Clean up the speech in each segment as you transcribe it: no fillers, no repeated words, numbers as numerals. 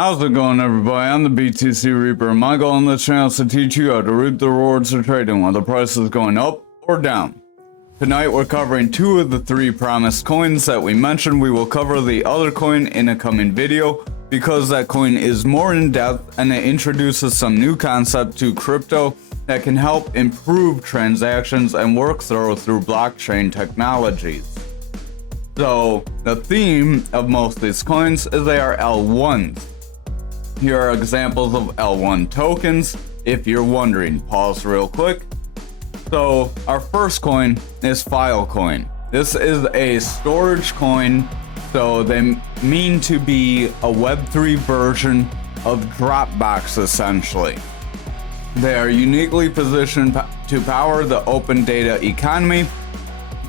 How's it going, everybody? I'm the BTC Reaper. My goal on this channel is to teach you how to reap the rewards of trading while the price is going up or down. Tonight we're covering 2 of the 3 promised coins that we mentioned. We will cover the other coin in a coming video because that coin is more in depth and it introduces some new concept to crypto that can help improve transactions and workflow through blockchain technologies. So the theme of most of these coins is they are L1s. Here are examples of L1 tokens, if you're wondering. Pause real quick. So our first coin is Filecoin. This is a storage coin, so they mean to be a Web3 version of Dropbox essentially. They are uniquely positioned to power the open data economy.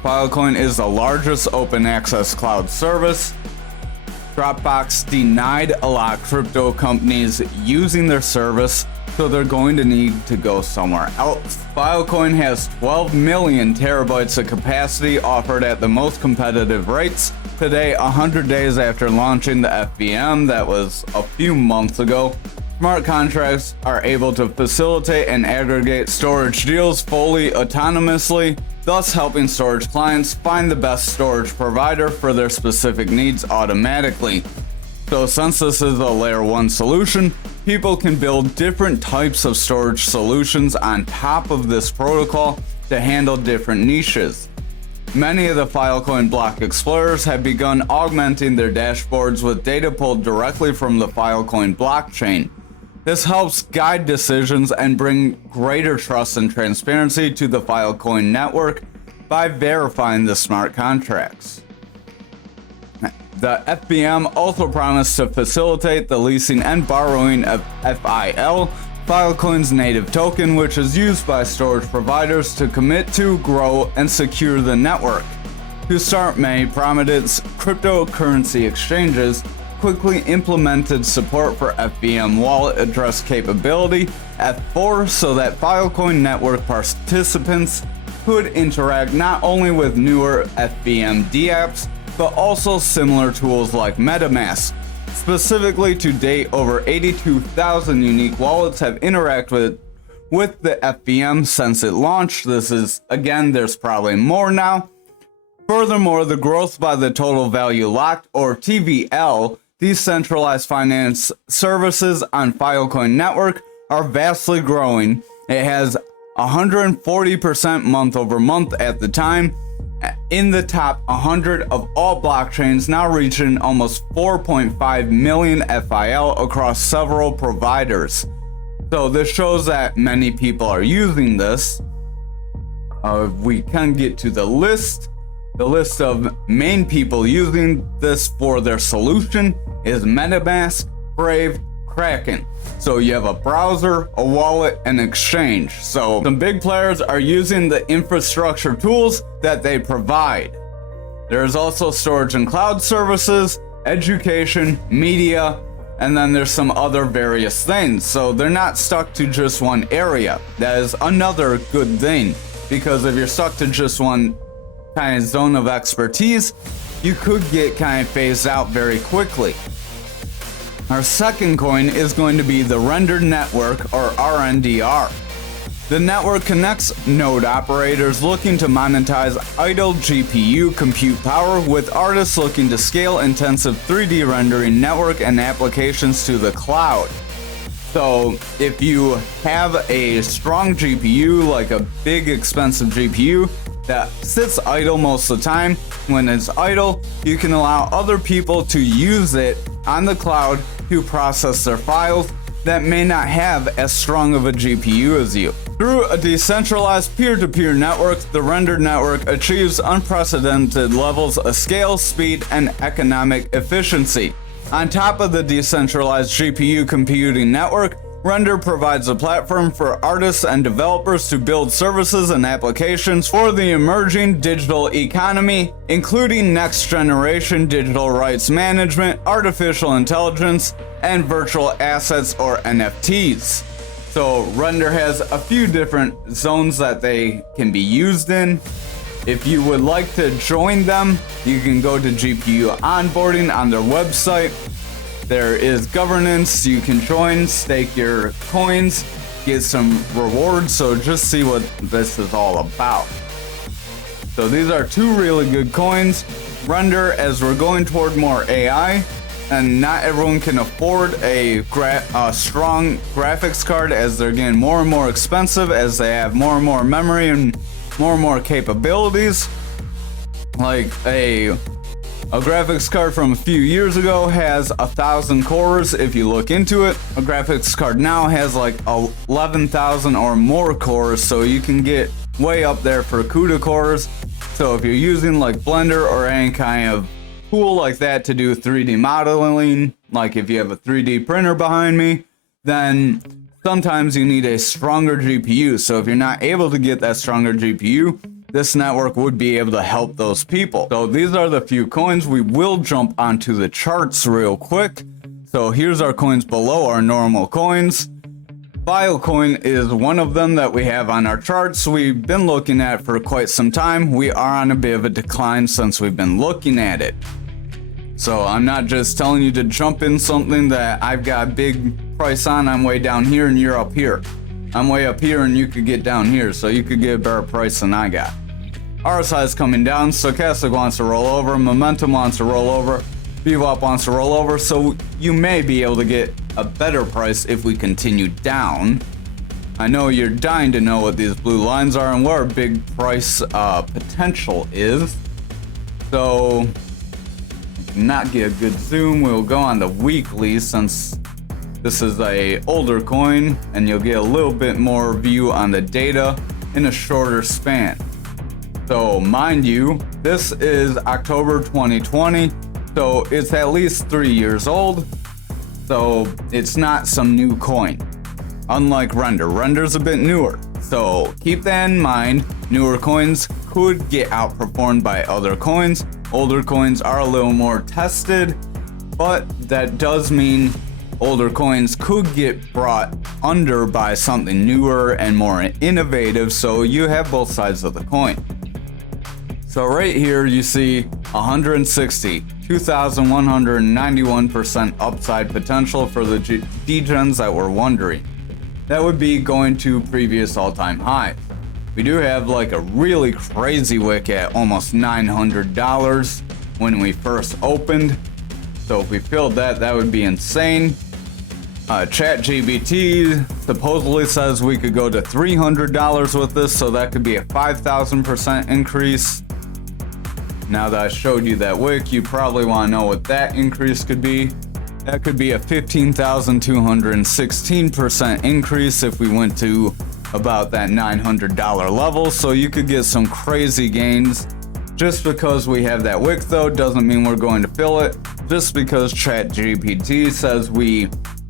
Filecoin is the largest open access cloud service. Dropbox denied a lot of crypto companies using their service, so they're going to need to go somewhere else. Filecoin has 12 million terabytes of capacity offered at the most competitive rates. Today, 100 days after launching the FVM, that was a few months ago, smart contracts are able to facilitate and aggregate storage deals fully autonomously, thus helping storage clients find the best storage provider for their specific needs automatically. So since this is a layer 1 solution, people can build different types of storage solutions on top of this protocol to handle different niches. Many of the Filecoin block explorers have begun augmenting their dashboards with data pulled directly from the Filecoin blockchain. This helps guide decisions and bring greater trust and transparency to the Filecoin network by verifying the smart contracts. The FVM also promised to facilitate the leasing and borrowing of FIL, Filecoin's native token, which is used by storage providers to commit to, grow, and secure the network. To start, many prominent cryptocurrency exchanges quickly implemented support for FVM wallet address capability F4 so that Filecoin network participants could interact not only with newer FVM dApps, but also similar tools like MetaMask. Specifically, to date, over 82,000 unique wallets have interacted with the FVM since it launched. This is, again, there's probably more now. Furthermore, the growth by the total value locked, or TVL, decentralized finance services on Filecoin network are vastly growing. It has 140% month over month at the time, in the top 100 of all blockchains, now reaching almost 4.5 million FIL across several providers. So this shows that many people are using this. We can get to the list. The list of main people using this for their solution is MetaMask, Brave, Kraken. So you have a browser, a wallet, and exchange. So some big players are using the infrastructure tools that they provide. There's also storage and cloud services, education, media, and then there's some other various things. So they're not stuck to just one area. That is another good thing, because if you're stuck to just one kind of zone of expertise, you could get kind of phased out very quickly. Our second coin is going to be the Render Network, or RNDR. The network connects node operators looking to monetize idle GPU compute power with artists looking to scale intensive 3D rendering network and applications to the cloud. So if you have a strong GPU, like a big expensive GPU that sits idle most of the time, when it's idle, you can allow other people to use it on the cloud to process their files that may not have as strong of a GPU as you. Through a decentralized peer-to-peer network, the Render Network achieves unprecedented levels of scale, speed, and economic efficiency. On top of the decentralized GPU computing network, Render provides a platform for artists and developers to build services and applications for the emerging digital economy, including next-generation digital rights management, artificial intelligence, and virtual assets, or NFTs. So Render has a few different zones that they can be used in. If you would like to join them, you can go to GPU onboarding on their website. There is governance. You can join, stake your coins, get some rewards. So just see what this is all about. So these are two really good coins. Render, as we're going toward more AI, and not everyone can afford a strong graphics card, as they're getting more and more expensive as they have more and more memory and more capabilities. Like a graphics card from a few years ago has 1,000 cores. If you look into it, a graphics card now has like 11,000 or more cores, so you can get way up there for CUDA cores. So if you're using like Blender or any kind of tool like that to do 3D modeling, like if you have a 3D printer behind me, then sometimes you need a stronger GPU. So if you're not able to get that stronger GPU, this network would be able to help those people. So these are the few coins. We will jump onto the charts real quick. So here's our coins below our normal coins. Filecoin is one of them that we have on our charts. We've been looking at for quite some time. We are on a bit of a decline since we've been looking at it. So I'm not just telling you to jump in something that I've got big price on. I'm way down here and you're up here. I'm way up here and you could get down here, so you could get a better price than I got. RSI is coming down. Stochastic wants to roll over. Momentum wants to roll over. VWAP wants to roll over. So you may be able to get a better price if we continue down. I know you're dying to know what these blue lines are and what our big price potential is. So not get a good zoom. We'll go on the weekly since this is a older coin, and you'll get a little bit more view on the data in a shorter span. So mind you, this is October 2020, so it's at least 3 years old. So it's not some new coin. Unlike Render. Render's a bit newer. So keep that in mind. Newer coins could get outperformed by other coins. Older coins are a little more tested, but that does mean older coins could get brought under by something newer and more innovative, so you have both sides of the coin. So right here you see 160, 2,191% upside potential for the degens that were wondering. That would be going to previous all-time highs. We do have like a really crazy wick at almost $900 when we first opened. So if we filled that, that would be insane. ChatGPT supposedly says we could go to $300 with this, so that could be a 5,000% increase. Now that I showed you that wick, you probably want to know what that increase could be. That could be a 15,216% increase if we went to about that $900 level, so you could get some crazy gains. Just because we have that wick though doesn't mean we're going to fill it. Just because ChatGPT says we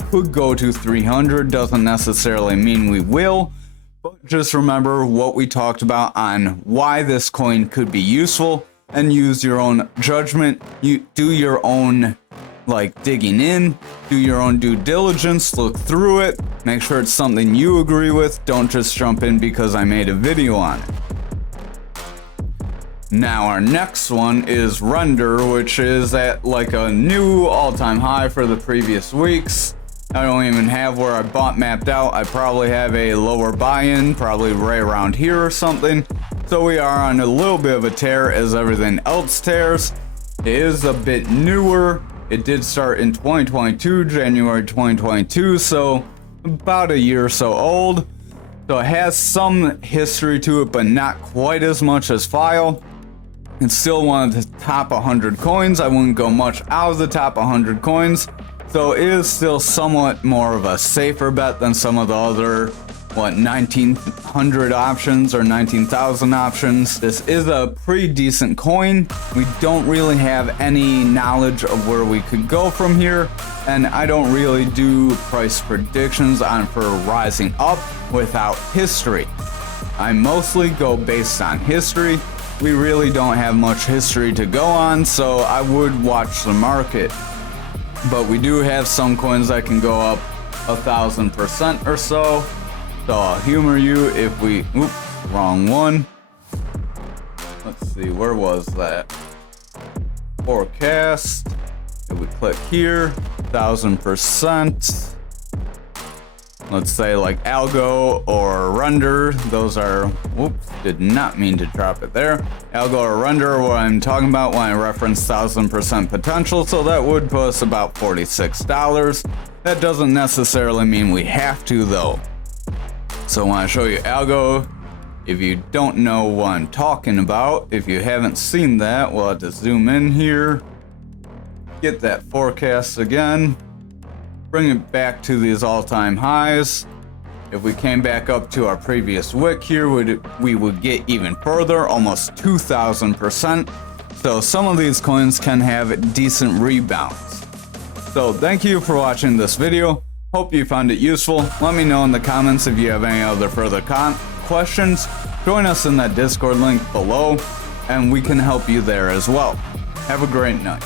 could go to 300 doesn't necessarily mean we will. But just remember what we talked about on why this coin could be useful, and use your own judgment. You do your own digging in, do your own due diligence, look through it, make sure it's something you agree with. Don't just jump in because I made a video on it. Now our next one is Render, which is at like a new all-time high for the previous weeks. I don't even have where I bought mapped out. I probably have a lower buy-in, probably right around here or something. So we are on a little bit of a tear as everything else tears. It is a bit newer. It did start in 2022, January 2022, so about a year or so old. So it has some history to it, but not quite as much as File. It's still one of the top 100 coins. I wouldn't go much out of the top 100 coins. So it is still somewhat more of a safer bet than some of the other 1,900 options or 19,000 options. This is a pretty decent coin. We don't really have any knowledge of where we could go from here, and I don't really do price predictions on for rising up without history. I mostly go based on history. We really don't have much history to go on, so I would watch the market. But we do have some coins that can go up 1,000% or so. So I'll humor you if we, wrong one. Let's see, where was that? Forecast. If we click here, 2,000%. Let's say like algo or render. Those are, whoops, did not mean to drop it there. Algo or render are what I'm talking about when I reference 1,000% potential. So that would put us about $46. That doesn't necessarily mean we have to though. So when I show you algo, if you don't know what I'm talking about, if you haven't seen that, we'll have to zoom in here, get that forecast again, bring it back to these all-time highs. If we came back up to our previous wick here, we would get even further, almost 2,000%. So some of these coins can have decent rebounds. So thank you for watching this video. Hope you found it useful. Let me know in the comments if you have any other further questions. Join us in that Discord link below, and we can help you there as well. Have a great night.